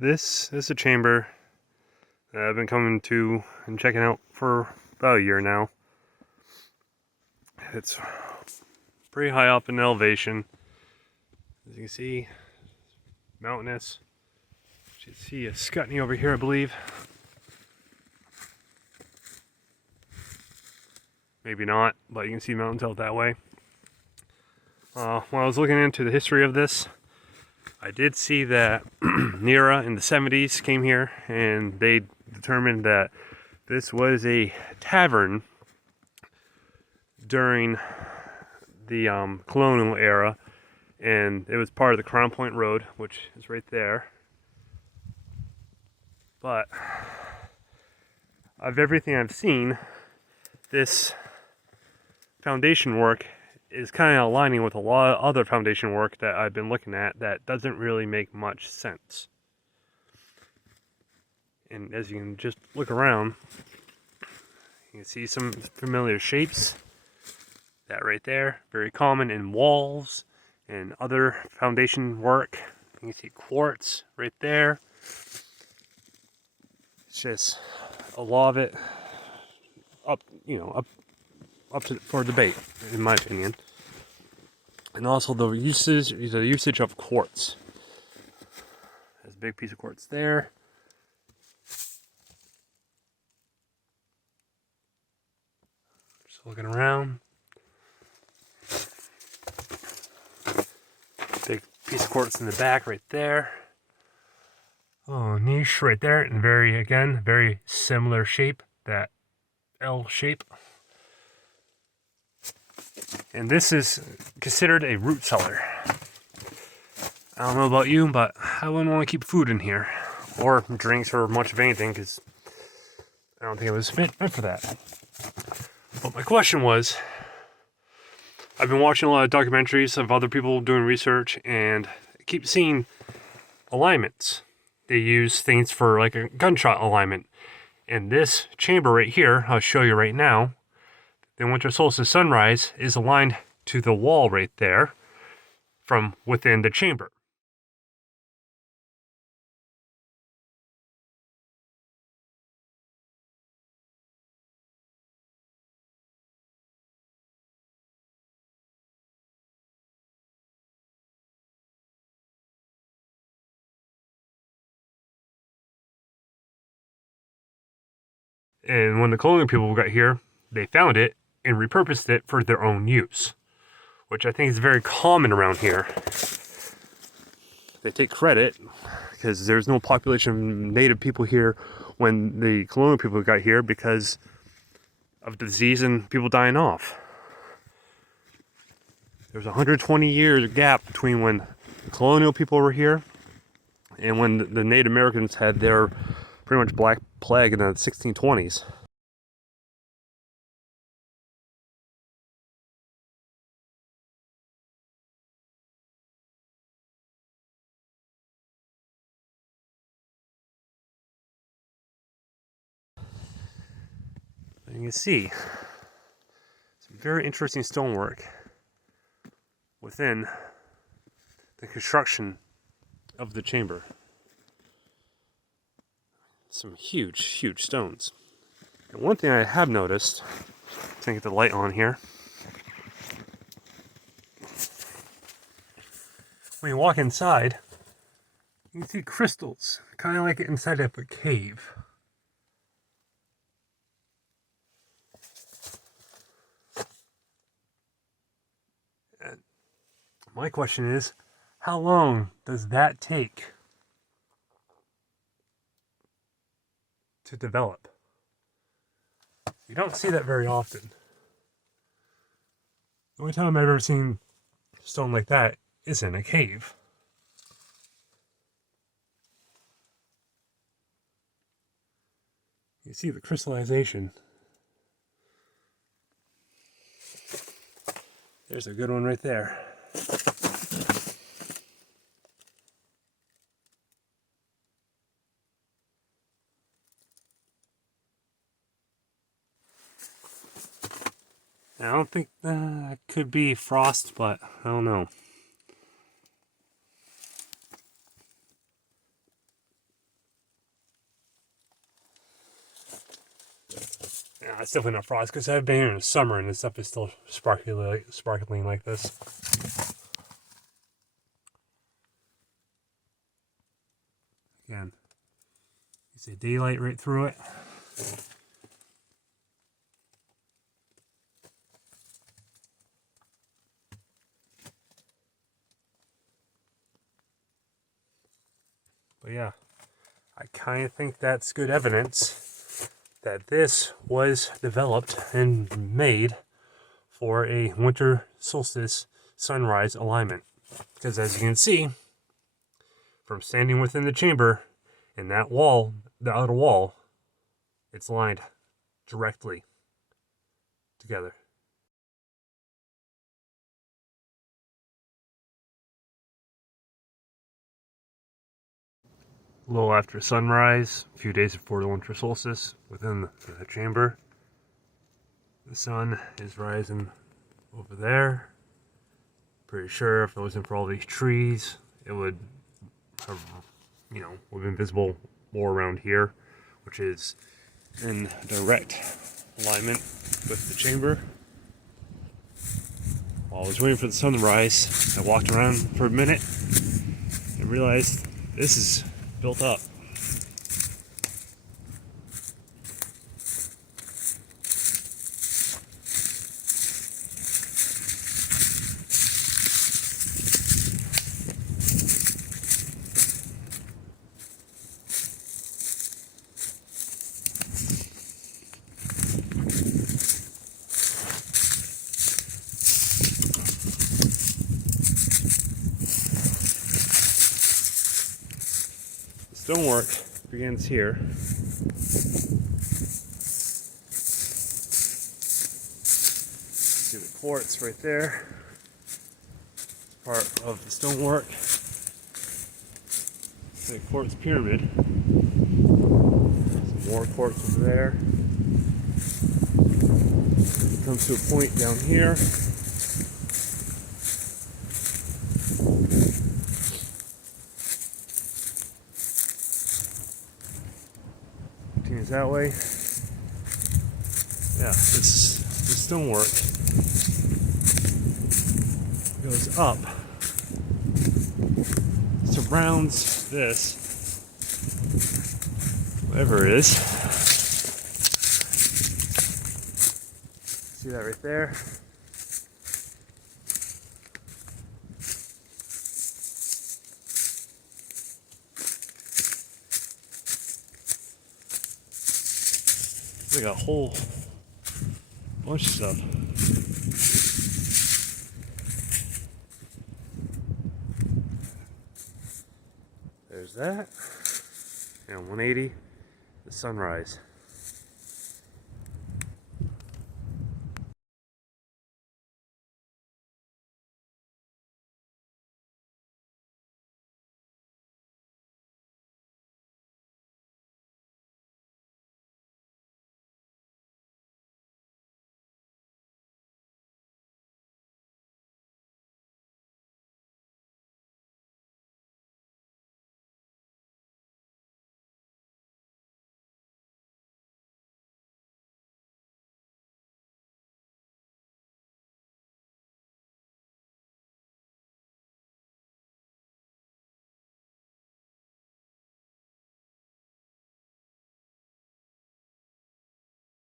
This is a chamber that I've been coming to and checking out for about a year now. It's pretty high up in elevation. As you can see, mountainous. You can see a Scutney over here, I believe. Maybe not, but you can see the mountains out that way. When I was looking into the history of this, I did see that Nera in the 70s came here and they determined that this was a tavern during the colonial era, and it was part of the Crown Point Road, which is right there. But of everything I've seen, this foundation work is kind of aligning with a lot of other foundation work that I've been looking at that doesn't really make much sense. And as you can just look around, you can see some familiar shapes. That right there, very common in walls and other foundation work. You can see quartz right there. It's just a lot of it up for debate, in my opinion. And also the usage of quartz. There's a big piece of quartz there. Just looking around. Big piece of quartz in the back right there. Oh, niche right there, and very similar shape, that L shape. And this is considered a root cellar. I don't know about you, but I wouldn't want to keep food in here, or drinks, or much of anything, because I don't think it was fit for that. But my question was, I've been watching a lot of documentaries of other people doing research, and I keep seeing alignments. They use things for like a gunshot alignment. And this chamber right here, I'll show you right now, the winter solstice sunrise is aligned to the wall right there from within the chamber. And when the colonial people got here, they found it and repurposed it for their own use, which I think is very common around here. They take credit because there's no population of native people here when the colonial people got here because of disease and people dying off. There's a 120-year gap between when the colonial people were here and when the Native Americans had their pretty much Black Plague in the 1620s. And you can see some very interesting stonework within the construction of the chamber. Some huge stones. And one thing I have noticed, let's get the light on here. When you walk inside, you can see crystals, kind of like inside of a cave. And my question is, how long does that take to develop? You don't see that very often. The only time I've ever seen stone like that is in a cave. You see the crystallization. There's a good one right there. I don't think that could be frost, but I don't know. It's definitely not frost because I've been here in the summer and this stuff is still sparkling like this. Again, you see daylight right through it. But yeah, I kind of think that's good evidence that this was developed and made for a winter solstice sunrise alignment. Because as you can see, from standing within the chamber, in that wall, the outer wall, it's lined directly together. A little after sunrise, a few days before the winter solstice, within the chamber, the sun is rising over there. Pretty sure if it wasn't for all these trees, it would have, would have been visible more around here, which is in direct alignment with the chamber. While I was waiting for the sun to rise, I walked around for a minute and realized this is built up. Stonework begins here. See the quartz right there. Part of the stonework. The quartz pyramid. Some more quartz over there. It comes to a point down here. Continues that way. Yeah, this stonework goes up, surrounds this, whatever it is. See that right there? Like a whole bunch of stuff. There's that. And 180, the sunrise.